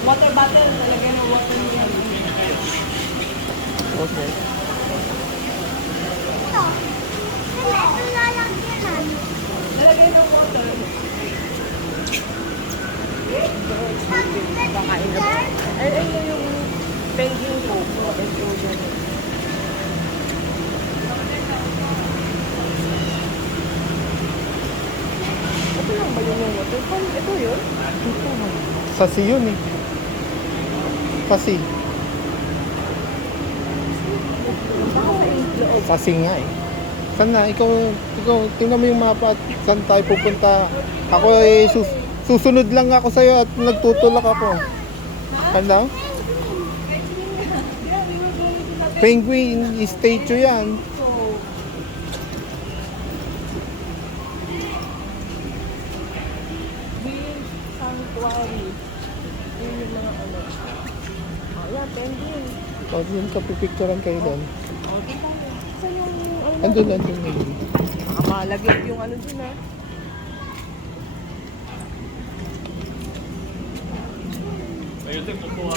Water bottle, lalagyan ng water niya. Okay. Ito. Ito lalagyan. Lalagyan ng water. Bakain na ba? Ay, yung penguin ko. Ito lang ba yung water? Ito yun? Sasi yun eh. Sasi. Sasi nga eh. Saan na? Ikaw, tingnan mo yung mapa at saan tayo pupunta. Ako eh, susunod lang ako sa'yo at nagtutulak ako. Ano? Penguin statue yan. Being sanctuary. Yun yung mga ano. Ayan, penguin. O, yun ka, pipicturean kayo doon. Saan yung ano? Andun. Baka malaglag yung ano dun ah. Ayun, ito, kukuha.